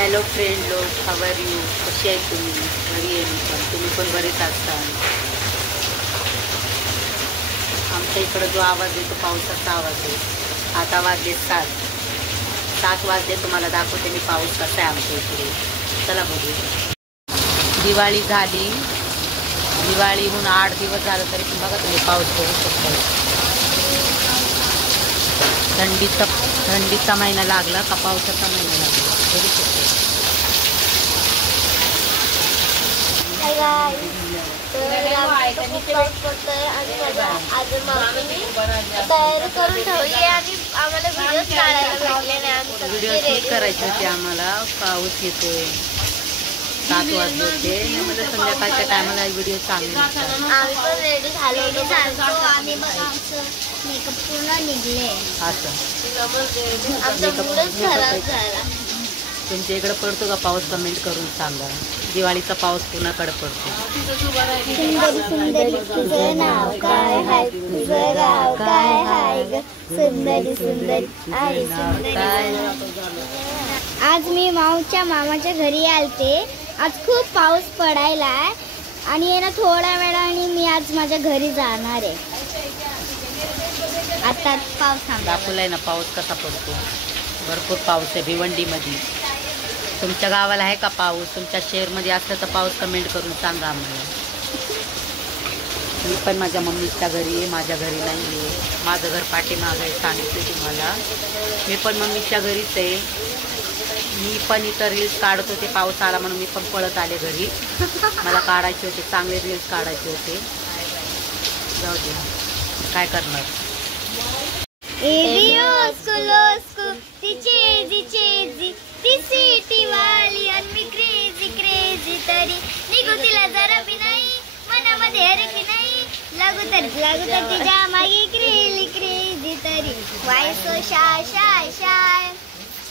Hello friend लोक, how are you? कशी आहे तुम्ही? बरी आहे मी पण. तुम्ही पण बरेच असता. आमच्या इकडं जो आवाज आहे तो पावसाचा आवाज आहे. आता वाजले 7 वाजले. तुम्हाला दाखवते मी पाऊस कसा आहे आमच्या इकडे. चला बघू. दिवाळी झाली. दिवाळीहून 8 दिवस झालं तरी पण बघा तुम्ही पाऊस पडू शकतो. थंडीचा महिना लागला का पावसाचा महिना लागला बघू शकतो. पाऊस पडतोय आणि आज तयारी करून ठेवली आणि आम्हाला व्हिडिओ काढायला भेटले नाही. व्हिडिओ शूट करायचे होते आम्हाला. पाऊस येतोय. 7 वाजले होते. मला संध्याकाळच्या टायमाला व्हिडिओ चांगले आम्ही पण रेडी झालो आणि मग आमचं मेकअप पूर्ण निघले. असं आमचा मूडच खराब झाला. तुमच्या इकडे पडतो का पाऊस? कमेंट करून सांगा. दिवाळीचा पाऊस पुण्याकडे पडतो. सुंदरी सुंदरी तुझं नाव काय हाय? तुझं गाव काय हाय ग? सुंदरी सुंदरी आई सुंदरी. आज मी माऊच्या मामाच्या घरी आलते. आज खूप पाऊस पडायलाय आणि ना थोड्या वेळाने मी आज माझ्या घरी जाणार आहे. आता पाऊस दाखवलाय ना पाऊस कसा पडतो. भरपूर पाऊस आहे भिवंडीमध्ये. तुमच्या गावाला आहे का पाऊस? तुमच्या शहरमध्ये असलं तर पाऊस कमेंट करून सांगा आम्हाला. मी पण माझ्या मम्मीच्या घरी आहे, माझ्या घरी नाही आहे. माझं घर पाठीमागं आहे, सांगितले तुम्हाला. मी पण मम्मीच्या घरीच आहे. मी पण इथं रील्स काढत होते. पाऊस आला म्हणून मी पण पळत आले घरी. मला काढायचे होते, चांगले रील्स काढायचे होते. जाऊ दे, काय करणार. ती सिटी वाली आणि मी क्रेझी क्रेझी तरी निघू तिला जरा बी नाही मनामध्ये हरकी नाही लागू तर तिच्या मागे क्रेझी क्रेझी तरी Y so shy shy shy.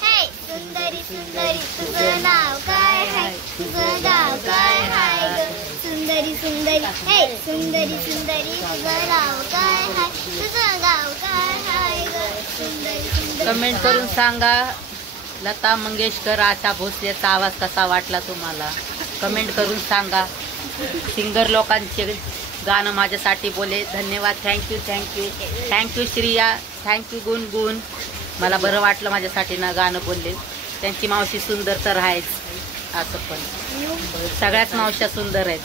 हे सुंदरी सुंदरी तुझं नाव काय हाय? तुझं गाव काय हाय ग? सुंदरी सुंदरी हे सुंदरी सुंदरी तुझं नाव काय हाय? तुझं गाव काय हाय ग? सुंदरी सुंदरी. कमेंट करून सांगा. लता मंगेशकर, आशा भोसलेचा आवाज कसा वाटला तुम्हाला? कमेंट करून सांगा. सिंगर लोकांचे गाणं माझ्यासाठी बोले. धन्यवाद. थँक्यू श्रिया. थँक्यू गुणगुण. मला बरं वाटलं माझ्यासाठी ना गाणं बोलले. त्यांची मावशी सुंदर तर आहेच. असं पण सगळ्याच मावश्या सुंदर आहेत.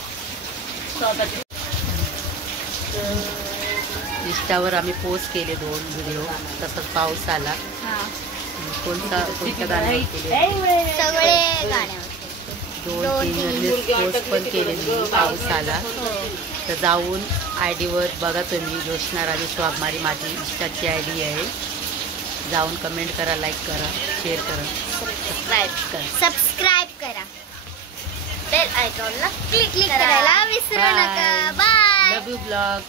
इंस्टावर आम्ही पोस्ट केले 2 व्हिडिओ. तसंच पाऊस आला. कोणत्या गाण्यावर केले? सगळे गाण्यावर 2-3 रील्स पोस्ट पण केले मी. पाऊस आला तर जाऊन ID वर बघा तुम्ही. जोशना राणी स्वागमारी माझी इंस्टाची ID आहे. जाऊन कमेंट करा, लाईक करा, शेअर करा, सबस्क्राईब करा. बेल आयकॉनला क्लिक करायला विसरू नका. बाय. Love you blog.